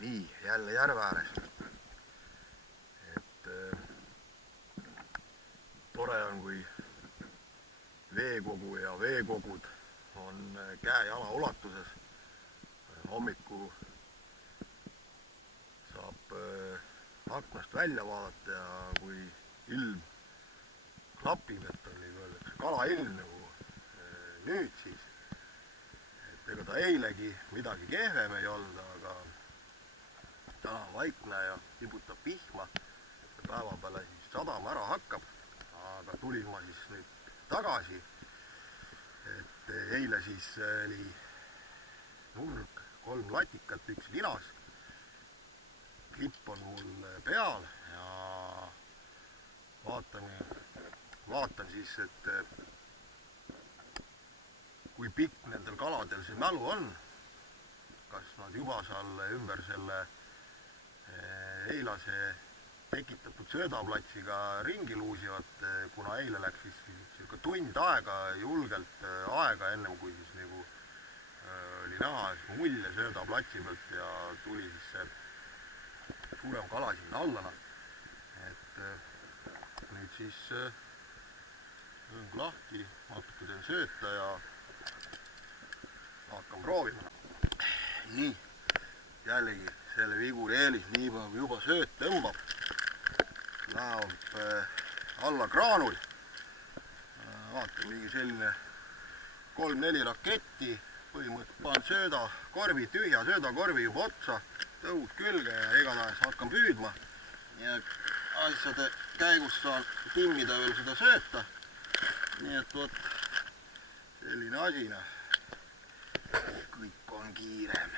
Nii, jälle järve ääres. Et tore on, kui veekogu ja veekogud on käe-jala ulatuses. Hommiku saab aknast välja vaadata ja kui ilm klapib, et on nagu öeldakse kalailm nagu nüüd, siis et ega ta eilegi midagi kehvem ei olnud, aga täna on vaikne ja tibutab vihma ja päeva peale siis sadama ära hakkab. Aga tulin ma siis nüüd tagasi, et eile siis oli nurk 3 latikat, 1 linas. Klipp on mul peal ja vaatan siis, et kui pikk nendel kaladel see mälu on. Kas nad juba seal ümber selle eilase tekitatud söödaplatsiga ringi luusivad, kuna eile läks siis circa tund aega, julgelt aega, ennem kui siis nagu oli näha mulje söödaplatsi pealt ja tuli siis see suurem kala sinna alla. Et nüüd siis õng lahti, natuke teen sööta ja hakkan proovima. Nii, jällegi selle viguri eelis, nii kui juba sööt tõmbab, läheb alla kraanul. Vaatan, mingi selline 3-4 raketti, põhimõtteliselt panen söödakorvi, tühja söödakorvi juba otsa, tõud külge ja igatahes hakkan püüdma. Ja asjade käigus saan timmida veel seda sööta. Nii et vot selline asina. Kõik on kiirem.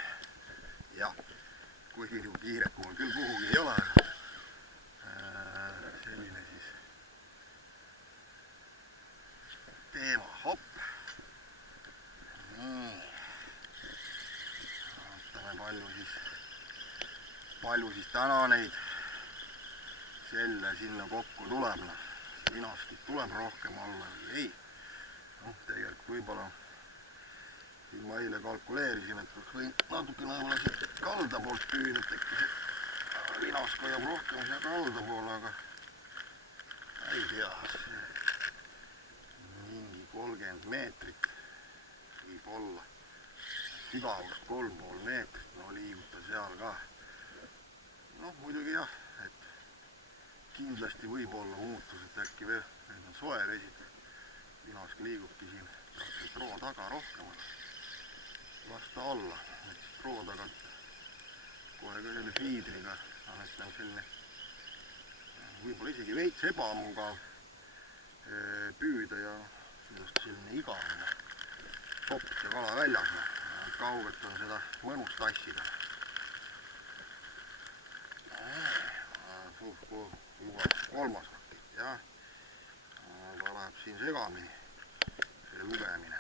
Jah, kuigi kiiret mul küll kuhugi ei ole. Selline siis teema, hopp. Nii. Vaatame, palju siis täna neid selle sinna kokku tuleb. Linaskit tuleb rohkem alla või ei. Tegelikult võib-olla ma eile kalkuleerisin, et võin natukene siit kalda poolt püüda, et äkki see linask hoiab rohkem siia kalda poole, aga ei tea, mingi 30 meetrit võib olla, sügavust 3,5 meetrit, no liiguta seal ka. Muidugi jah, et kindlasti võib olla muutus, et äkki veel on soe vesi, linask liigubki siin roo taga rohkem, lasta alla, et siis roo tagant kohe ka selle fiidriga on selline võib-olla isegi veits ebamugav püüda ja sellest selline igavene topp ja kala väljas, kaugelt on seda mõnus tassida. Juba 3. rakett, jah, aga läheb siin segamini see lugemine.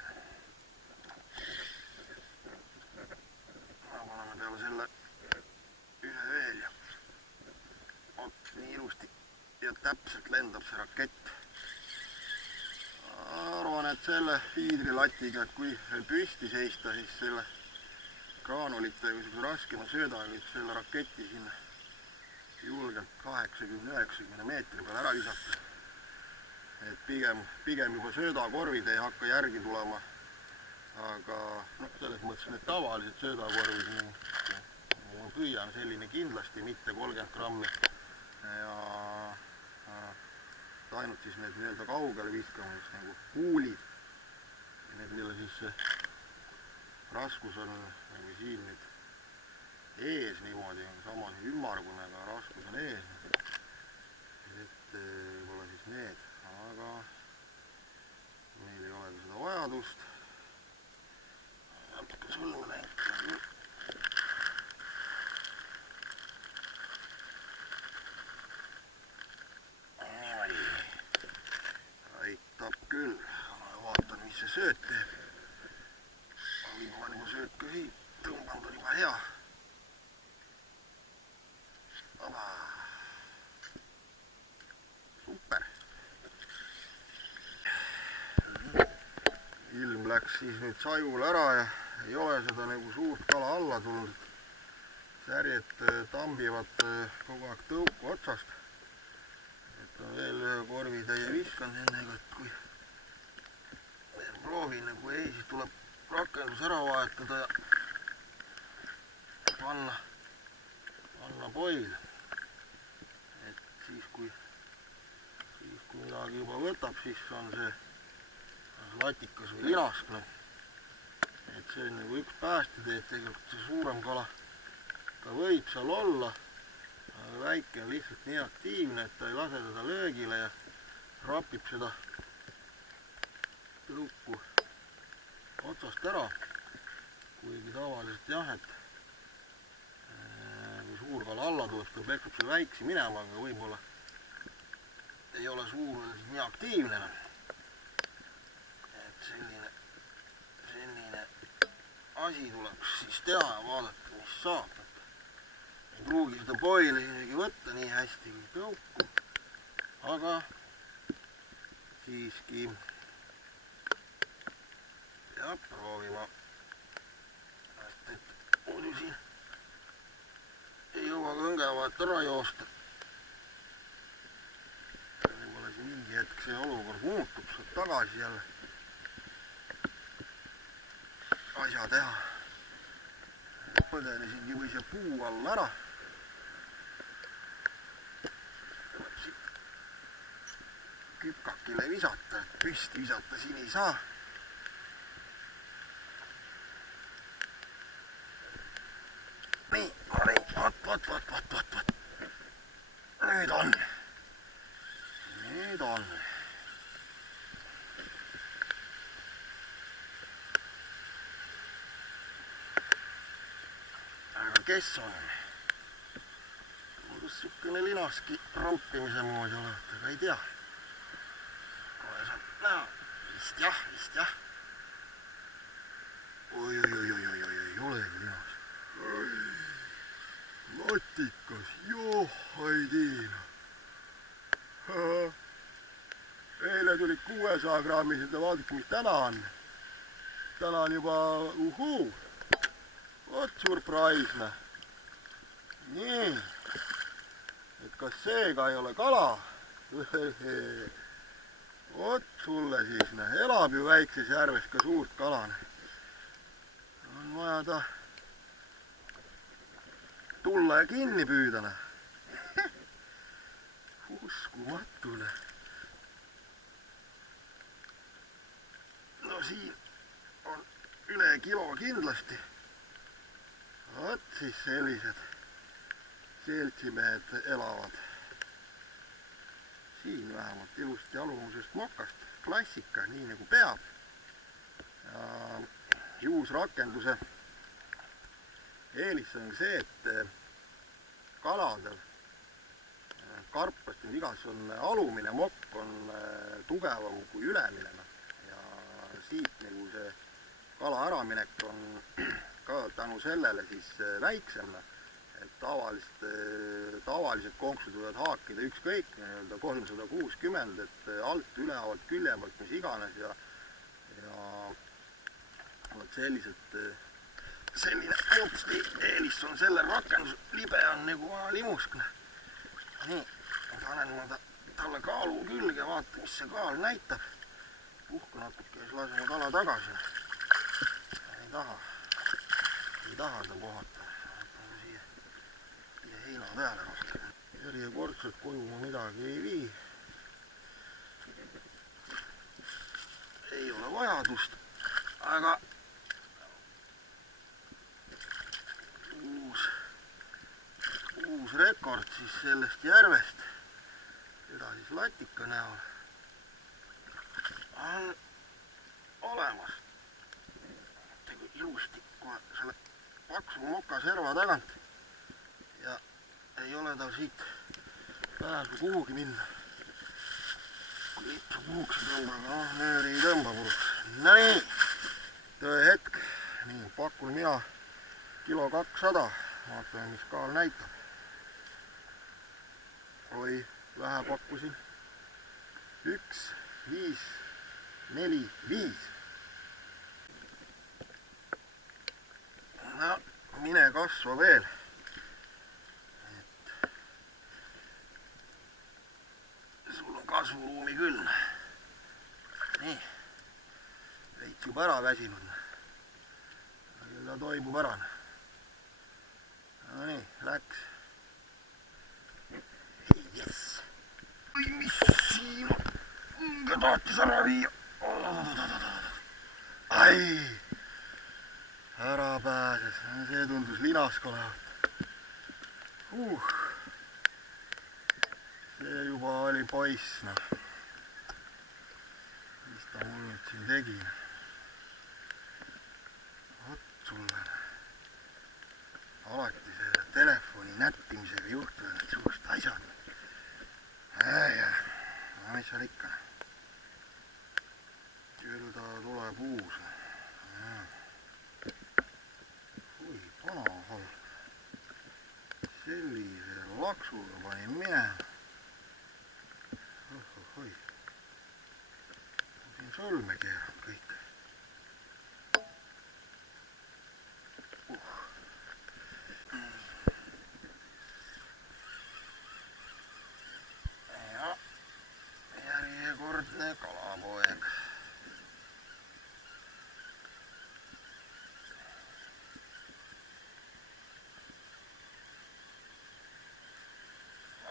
Paneme peale selle ühe veel ja nii ilusti ja täpselt lendab see rakett. Arvan, et selle fiidrilatiga, et kui veel püsti seista, siis selle graanulite või raskema söödaga võib selle raketi sinna julgelt 80-90 meetri peale ära visata. Et pigem juba söödakorvid ei hakka järgi tulema, aga selles mõttes need tavalised söödakorvid, ma püüan selline kindlasti mitte 30 grammi ja ainult siis need nii-öelda kaugele viskamiseks nagu kuulid, need, mille siis see raskus on nagu siin nüüd ees niimoodi, sama ümmargune, aga raskus on ees, et võib-olla siis need, aga meil ei ole seda vajadust. Natuke sõlmu näitan. Aitab küll, vaatan, mis see sööt teeb. Võib-olla nagu sööt ka siit, tõmbanud on juba hea. Super. Ilm läks siis nüüd sajul ära ja ei ole seda nagu suurt kala alla tulnud. särjed tambivad kogu aeg tõuku otsast. Et on veel ühe korvitäie viskanud ennega, et kui veel proovin, kui ei, siis tuleb rakendus ära vahetada ja panna poil. Et siis kui midagi juba võtab, siis on see latikas või linask. Et see on nagu üks päästeteed, tegelikult see suurem kala, ta võib seal olla, aga väike on lihtsalt nii aktiivne, et ta ei lase teda löögile ja rapib seda tõuku otsast ära. Kuigi tavaliselt jah, et kui suur kala alla tuleb, ta peksab selle väikse minema, aga võib-olla ei ole suur veel nii aktiivne. Et selline asi tuleks siis teha ja vaadata, mis saab. Ei pruugi seda poili isegi võtta nii hästi kui tõuku, aga siiski peab proovima. Et muidu siin ei jõua ka õngevahet ära joosta. Võib-olla siin mingi hetk see olukord muutub, saab tagasi jälle asja teha. Põdenesingi või see puu all ära. Siit küpkakile visata, et püsti visata siin ei saa. Nii, vaat. Nüüd on. Kes on? Kus sihukene linaski rampimise moodi olevat, aga ei tea. Kohe saab näha. Vist jah. Oi, olegi linas. Latikas, ei tiina. Eile tulid 600 grammised ja vaadake, mis täna on. Täna on juba Vot surprise. Nii, et kas seega ei ole kala? Vot sulle siis, elab ju väikses järves ka suurt kala. On vaja ta tulla ja kinni püüda. Uskumatune. No siin on üle kilo kindlasti. Vot siis sellised seltsimehed elavad. Siin vähemalt ilusti alumusest mokast. Klassika, nii nagu peab. Ja juusrakenduse eelis on see, et kaladel, karplastel igas on alumine mokk on tugevam kui ülemine. Ja siit nagu see kala äraminek on ka tänu sellele siis väiksem, et tavaliselt konksud võivad haakida ükskõik 360, et alt, ülevalt, külje poolt, mis iganes ja vot selline mutsti eelis on sellel rakendus, libe on nagu limuskne. Nii, panen ma talle kaalu külge, vaata, mis see kaal näitab. Puhku natuke, siis laseme kala tagasi. Ei taha seda puhata. Vaatame siia heina peale rohkem. Järjekordselt koju ma midagi ei vii. Ei ole vajadust, aga uus rekord siis sellest järvest, seda siis latika näol, on olemas. Ilusti kohe selle paksu mokaserva tagant ja ei ole tal siit pääsu kuhugi minna. Kui lipsu puhuks tõmba, nööri ei tõmba puruks. Nii, tõe hetk. Nii, pakun mina kilo 200. Vaatame, mis kaal näitab. Oi, vähe pakkusin. 1, 5, 4, 5. No, mine kasva veel. juba ära väsinud. Küll ta toibub ära. No nii, läks. Jess. Oi, mis siin on? Tahtis ära viia. Ai! Ära pääses. See tundus linask olevat. See juba oli poiss, noh. Mis ta mul nüüd siin tegi? Vot sulle. Alati see telefoni näppimisega juhtuvad need suurest asjad. No mis seal ikka? Küll ta tuleb uus. Oi, panahal. Sellise laksuga panin minema. Oi. Siin sõlme keeranud kõik. Ja järjekordne kalapoeg.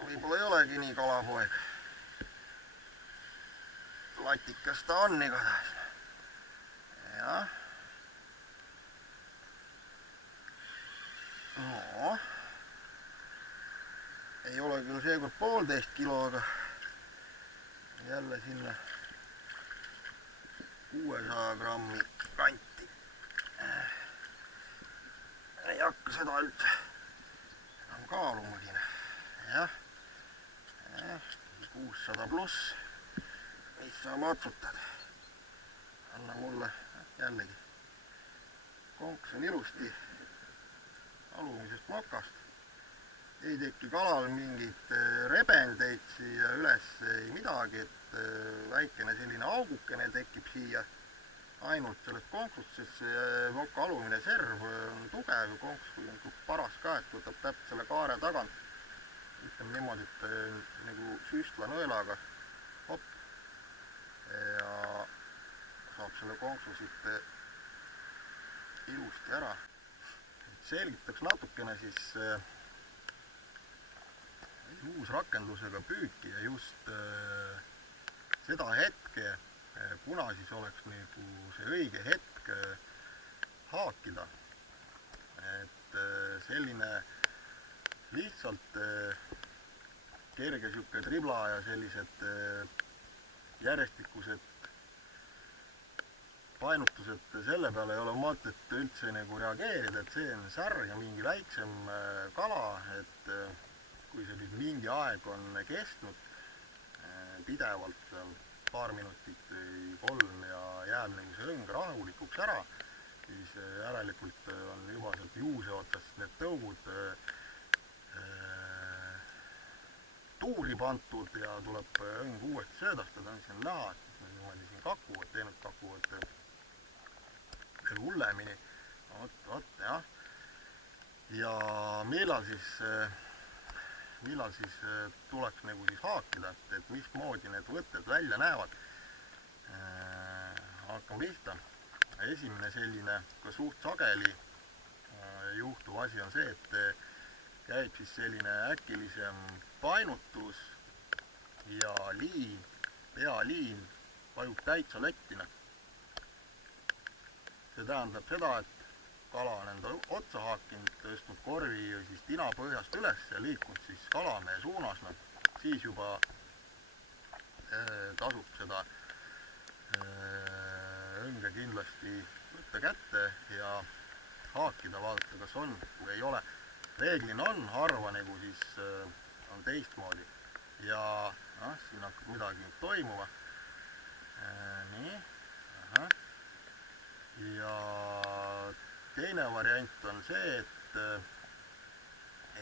Võib-olla ei olegi nii kalapoeg. Latikas ta on igatahes. Jah. No. Ei ole küll seekord 1,5 kilo, aga jälle sinna 600 grammi kanti. Ei hakka seda üldse enam kaalumagi. Jah. 600 pluss. Mis sa matsutad? Anna mulle jällegi. Konks on ilusti alumisest mokast. Ei teki kalal mingit rebendeid siia üles, ei midagi, et väikene selline augukene tekib siia ainult sellest konksust, sest see moka alumine serv on tugev ja konks kui paras ka, et võtab täpselt selle kaare tagant. Ütleme niimoodi, et nagu süstla nõelaga, hopp, ja saab selle konksu siit ilusti ära. Selgitaks natukene siis juhusrakendusega püüki ja just seda hetke, kuna siis oleks nagu see õige hetk haakida. Et selline lihtsalt kerge siuke tribla ja sellised järjestikused painutused selle peale ei ole mõtet üldse nagu reageerida, et see on särg ja mingi väiksem kala, et kui see nüüd mingi aeg on kestnud pidevalt paar minutit või 3 ja jääb nagu see õng rahulikuks ära, siis järelikult on juba sealt juuse otsast need tõugud tuuri pantud ja tuleb õng uuesti söödastada, on siin näha, et nad niimoodi siin kakuvad, teenud kakuvad veel hullemini. Vot, jah. Ja millal siis tuleks nagu siis haakida, et mismoodi need võtted välja näevad. Hakkame pihta. Esimene selline, ka suht sageli juhtuv asi on see, et käib siis selline äkilisem painutus ja liin, pealiin vajub täitsa löttina. See tähendab seda, et kala on enda otsa haakinud, tõstnud korvi ja siis tina põhjast üles ja liikunud siis kalamehe suunas. Siis juba tasub seda õnge kindlasti võtta kätte ja haakida, vaadata, kas on või ei ole. Reeglina on, harva nagu siis on teistmoodi ja siin hakkab midagi toimuma. Nii, ja teine variant on see, et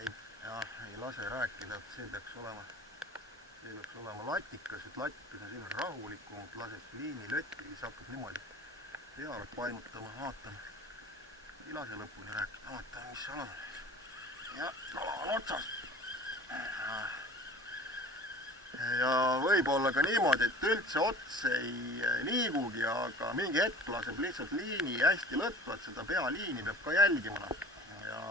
ei lase rääkida, et see peaks olema latikas, et latikas on selline rahulikum, lased liini lötti, siis hakkab niimoodi peale painutama, vaatame. Ei lase lõpuni rääkida, vaatame, mis seal on. Ja kala on otsas. ja võib olla ka niimoodi, et üldse ots ei liigugi, aga mingi hetk laseb lihtsalt liini hästi lõtvat, seda pealiini peab ka jälgima. Ja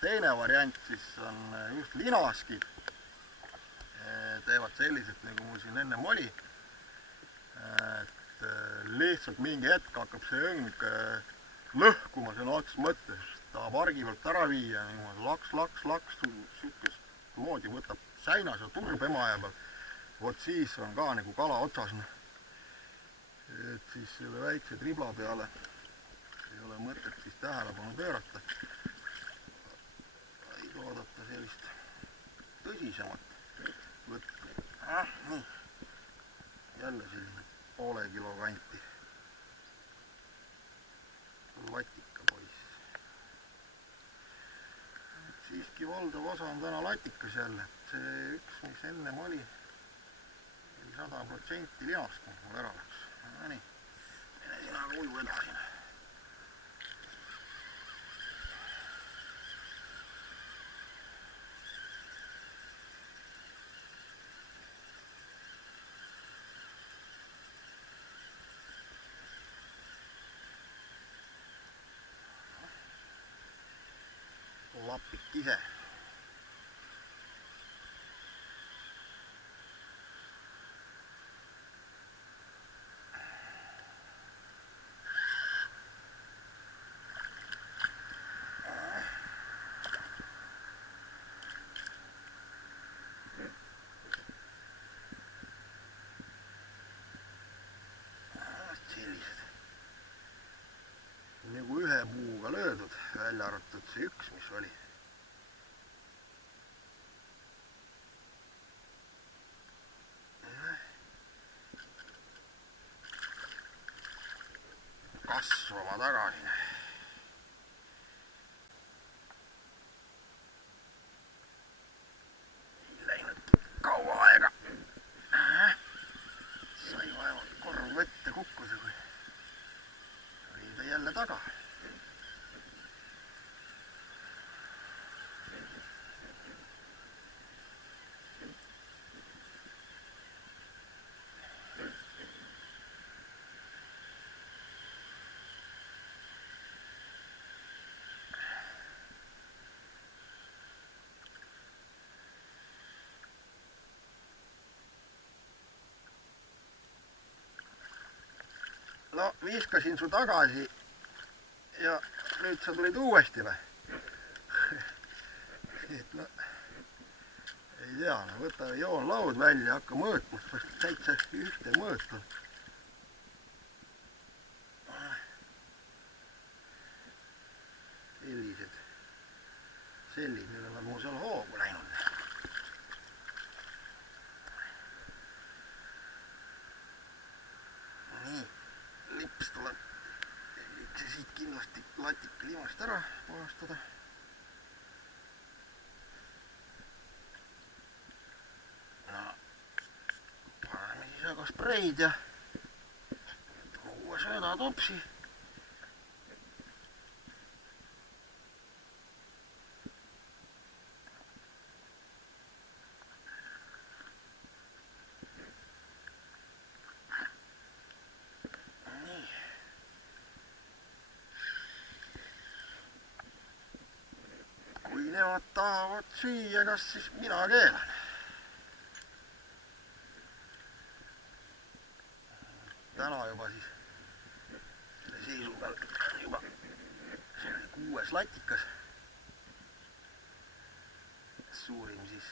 teine variant siis on just linaskid. Teevad sellised, nagu mul siin ennem oli. Et lihtsalt mingi hetk hakkab see õng lõhkuma sõna otseses mõttes. Tahab argi pealt ära viia, laks, sihukest moodi võtab säinas ja turb emaja peal. Vot siis on ka nagu kala otsas. Et siis selle väikse tribla peale ei ole mõtet siis tähelepanu pöörata. Vaid oodata sellist tõsisemat võtta. Nii. Jälle selline poole kilo kanti. Latika poiss. Et siiski valdav osa on täna latikas jälle. See üks, mis ennem oli 100% lihast mul ära läks. No nii, mine sina uju edasi. Lapik ise. Nagu ühe puuga löödud, välja arvatud see üks, mis oli. Kasvama tagasi. Ei läinud kaua aega. Sai vaevalt korv vette kukkuda, kui oli ta jälle taga. No, viskasin su tagasi ja nüüd sa tulid uuesti või? Et no, ei tea, no võta joonlaud välja, hakka mõõtmast, sest täitsa ühte mõõtu. Sellid, millel on mul seal hoogu läinud. Nii, lips tuleb see siit kindlasti latika limast ära puhastada. No, paneme siis aga spreid ja uue söödatopsi. Nemad tahavad süüa, kas siis mina keelan. Täna juba siis selle seisu peal juba 6 latikas. Suurim siis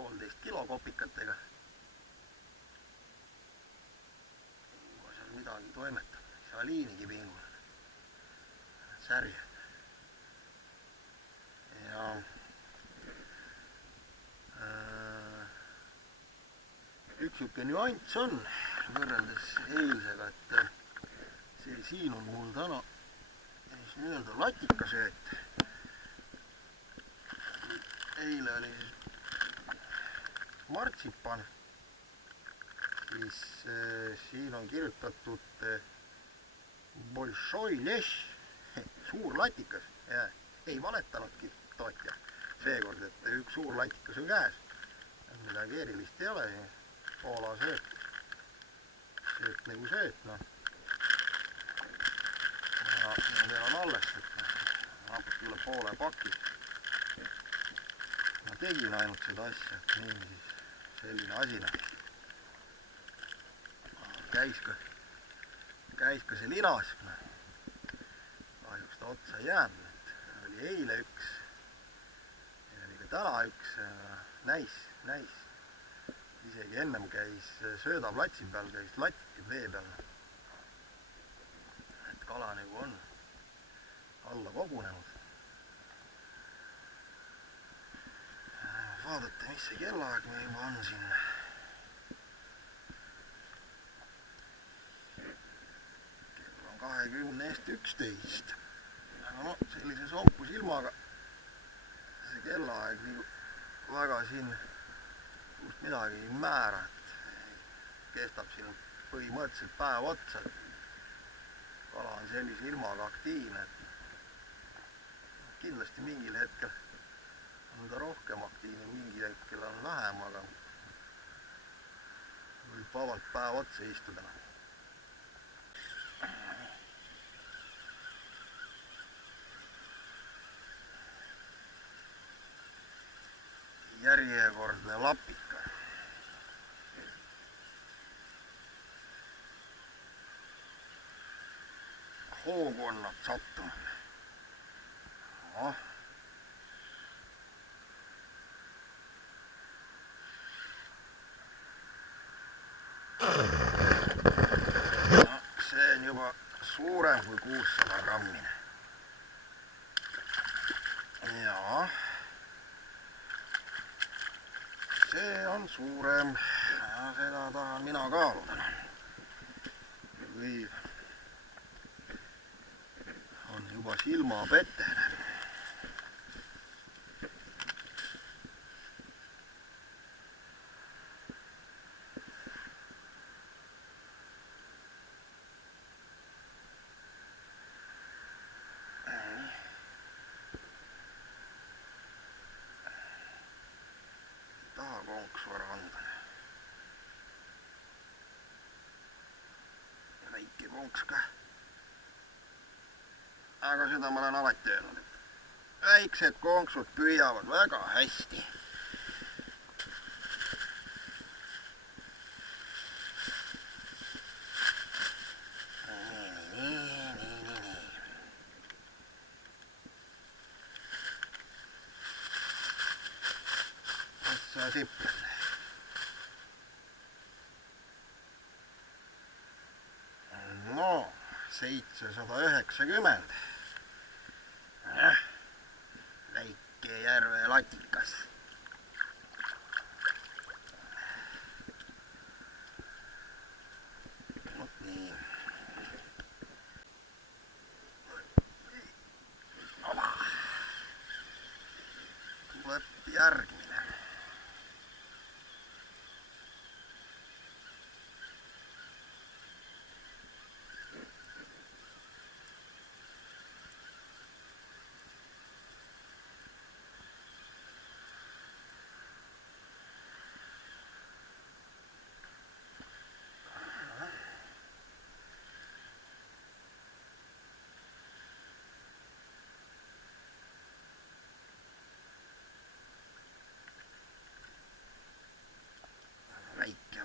1,5 kilo kopikatega. Juba seal midagi toimetab, ei saa liinigi pingul. Särjed. Ja üks siuke nüanss on võrreldes eilsega, et see siin on mul täna nii-öelda latikasööt. Eile oli martsipan, siis siin on kirjutatud Bolšoi leš, suur latikas, ei valetanudki tootja seekord, et üks suur latikas on käes. midagi erilist ei ole, Poola sööt nagu sööt, noh. Ja veel on alles, et napib üle poole paki. Ma tegin ainult seda asja, et nii siis selline asi, noh. Käis ka see linas, noh. Kahjuks ta otsa ei jäänud, et oli eile üks ja oli ka täna üks, näis. Isegi ennem käis söödaplatsi peal, käis latib vee peal. Et kala nagu on alla kogunenud. Vaadata, mis see kellaaeg meil juba on siin. Kell on 20:11. Aga no, sellise sompus ilmaga see kellaaeg nagu väga siin just midagi ei määra, et kestab siin põhimõtteliselt päev otsa. Kala on sellise ilmaga aktiivne, et kindlasti mingil hetkel on ta rohkem aktiivne, mingil hetkel on vähem, aga võib vabalt päev otsa istuda. Järjekordne lapika. Hoogu on nad sattunud. No. See on juba suurem kui 600 grammine. Jaa. See on suurem ja seda tahan mina kaaluda. Või on juba silmapetene. Konksvara anda. Väike konks ka. Aga seda ma olen alati öelnud, et väiksed konksud püüavad väga hästi. Sa sipled. No, 790. Väike järve latikas. Vot nii. Tuleb järgmine.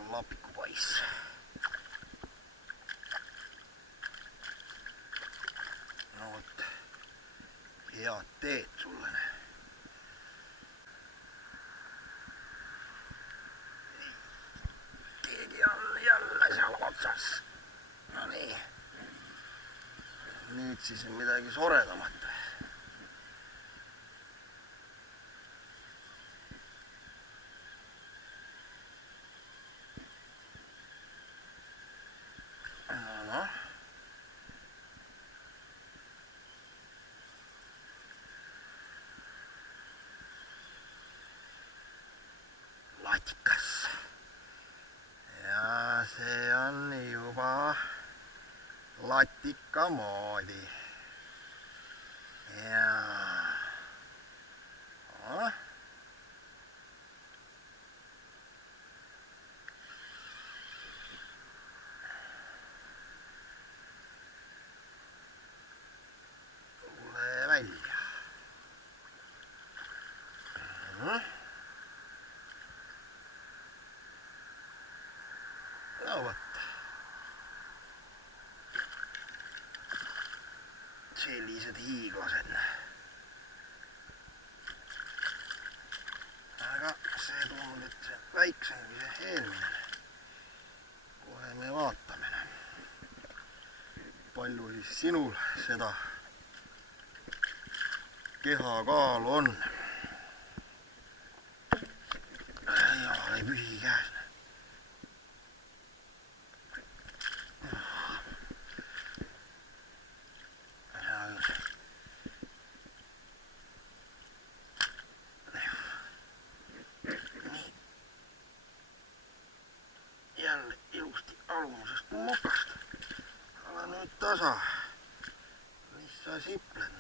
Lapikupoiss. No vot, head teed sulle. Keegi on jälle seal otsas. No nii. Nüüd siis on midagi soredamat. Latikas. Ja see on juba latika moodi. Ja. sellised hiiglased. Aga see tundub, et see väiksem kui see eelmine. Kohe me vaatame. Palju siis sinul seda kehakaalu on. Ei pühi käes. Jälle ilusti alumisest mokast. Ole nüüd tasa. Mis sa sipled?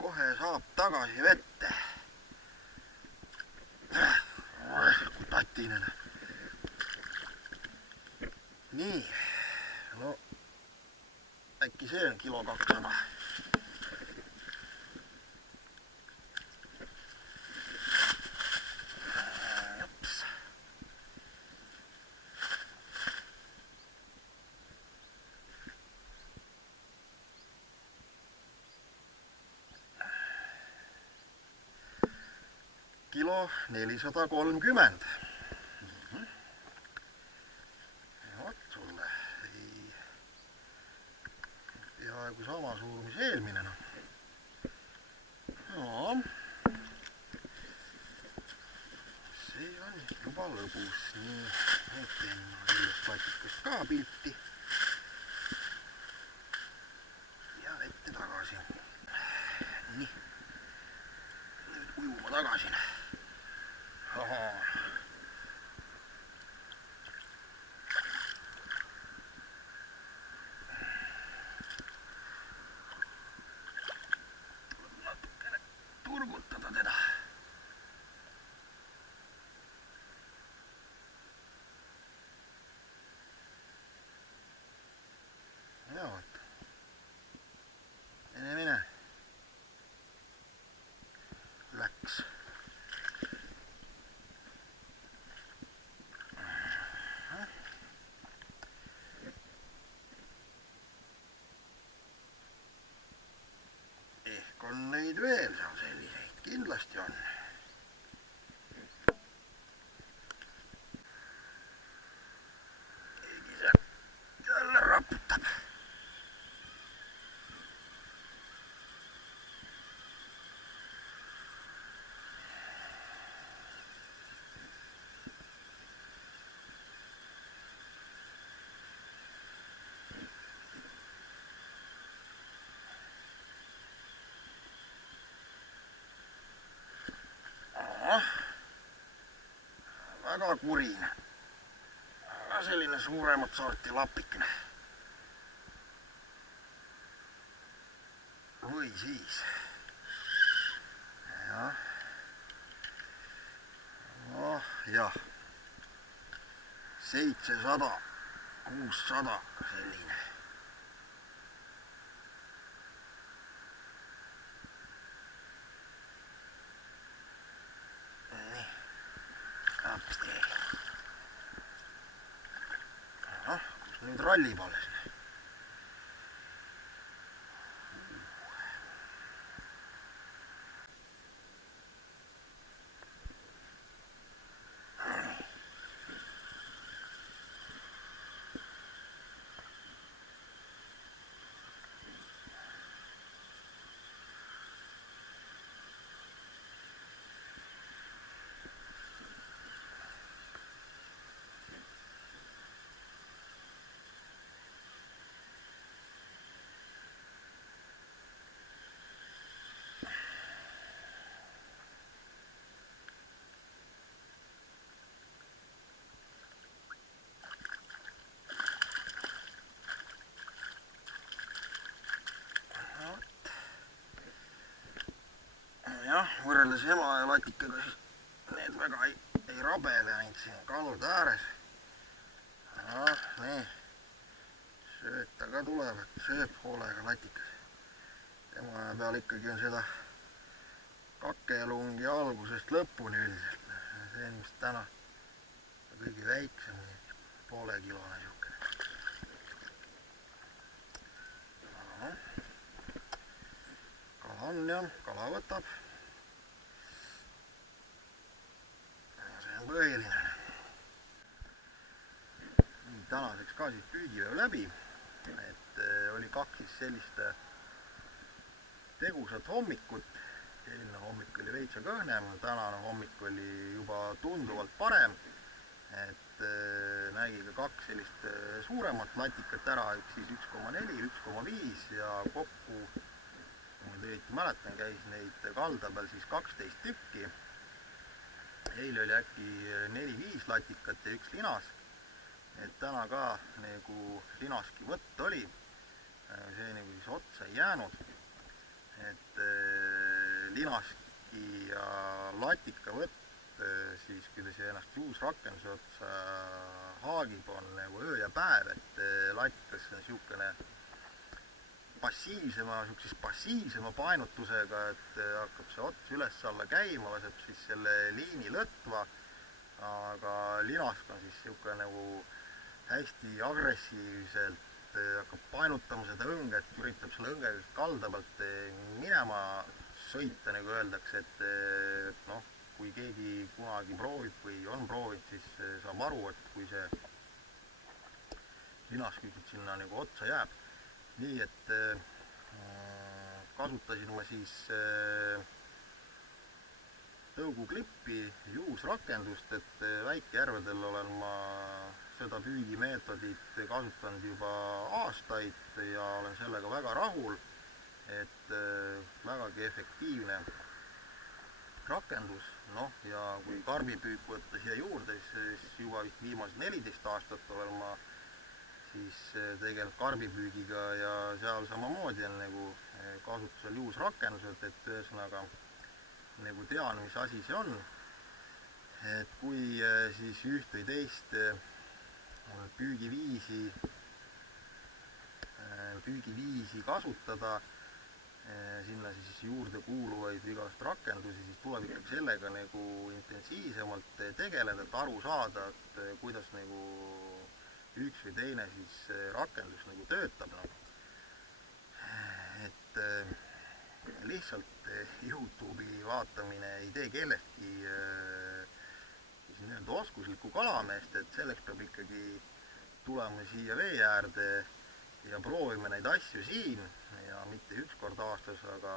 Kohe saab tagasi vette. Kui tatinen. Nii. No, äkki see on kilo 200. Jops. Kilo 430. Vot sulle ei peaaegu sama suur mis eelmine. No. See on juba lõbus. Nii, nüüd teen sellest patikust ka pilti. Ja vette tagasi. Nii. Nüüd ujuma tagasi. Natukene turgutada teda. Ja vaata. Mine. Läks. Ehk on neid veel seal selliseid, kindlasti on. Keegi seal jälle raputab. Väga kurine. Aga selline suuremat sorti lapikene. Või siis. Jah. Oh, jah. 700, 600 selline. Kus nüüd rallib alles? Jah, võrreldes ema ja latikaga siis need väga ei rabele neid siin kalude ääres. Nii, sööta ka tulevad, sööb hoolega latikas. Tema peal ikkagi on seda kakelungi algusest lõpuni üldiselt. See on vist täna kõige väiksem, poolekilone niisugune. Kala on ja kala võtab. See on põhiline. Tänaseks ka siis püügiöö läbi, et oli 2 sellist tegusat hommikut. Eelne hommik oli veitsa kõhnem, tänane hommik oli juba tunduvalt parem, et nägi ka 2 sellist suuremat latikat ära, üks siis 1,4, 1,5 ja kokku, kui ma õieti mäletan, käis neid kalda peal siis 12 tükki. Eile oli äkki 4-5 latikat ja 1 linas. Et täna ka nagu linaski võtt oli, see nagu siis otsa ei jäänud, et linaski ja latika võtt siis, kui ta ennast juusrakenduse otsa haagib, on nagu öö ja päev, et latikas on niisugune passiivsema painutusega, et hakkab see ots üles-alla käima, laseb siis selle liini lõtva, aga linask on siis niisugune nagu hästi agressiivselt hakkab painutama seda õnget, üritab selle õngega kalda pealt minema sõita, nagu öeldakse, et noh, kui keegi kunagi proovib või on proovinud, siis saab aru, et kui see linaskükid sinna nagu otsa jääb. Nii, et kasutasin ma siis tõuguklippi, juusrakendust, et väikejärvedel olen ma seda püügimeetodit kasutanud juba aastaid ja olen sellega väga rahul, et vägagi efektiivne rakendus. Noh, ja kui karbipüük võtta siia juurde, siis juba vist viimased 14 aastat olen ma siis tegelenud karbipüügiga ja seal samamoodi on nagu kasutusel juusrakendused, et ühesõnaga nagu tean, mis asi see on. Et kui siis üht või teist püügiviisi kasutada, sinna siis juurde kuuluvaid igast rakendusi, siis tuleb ikkagi sellega nagu intensiivsemalt tegeleda, et aru saada, et kuidas nagu üks või teine siis rakendus nagu töötab. Et lihtsalt YouTube'i vaatamine ei tee kellestki nii-öelda oskuslikku kalameest, et selleks peab ikkagi tulema siia vee äärde ja proovima neid asju siin ja mitte üks kord aastas, aga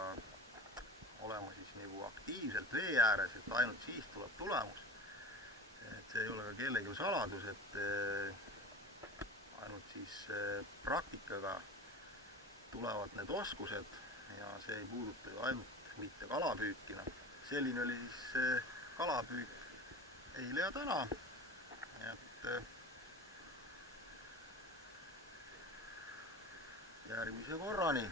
olema siis nagu aktiivselt vee ääres, et ainult siis tuleb tulemus. Et see ei ole ka kellelgi saladus, et ainult siis praktikaga tulevad need oskused ja see ei puuduta ju ainult mitte kalapüüki. Selline oli siis kalapüük eile ja täna, et järgmise korrani.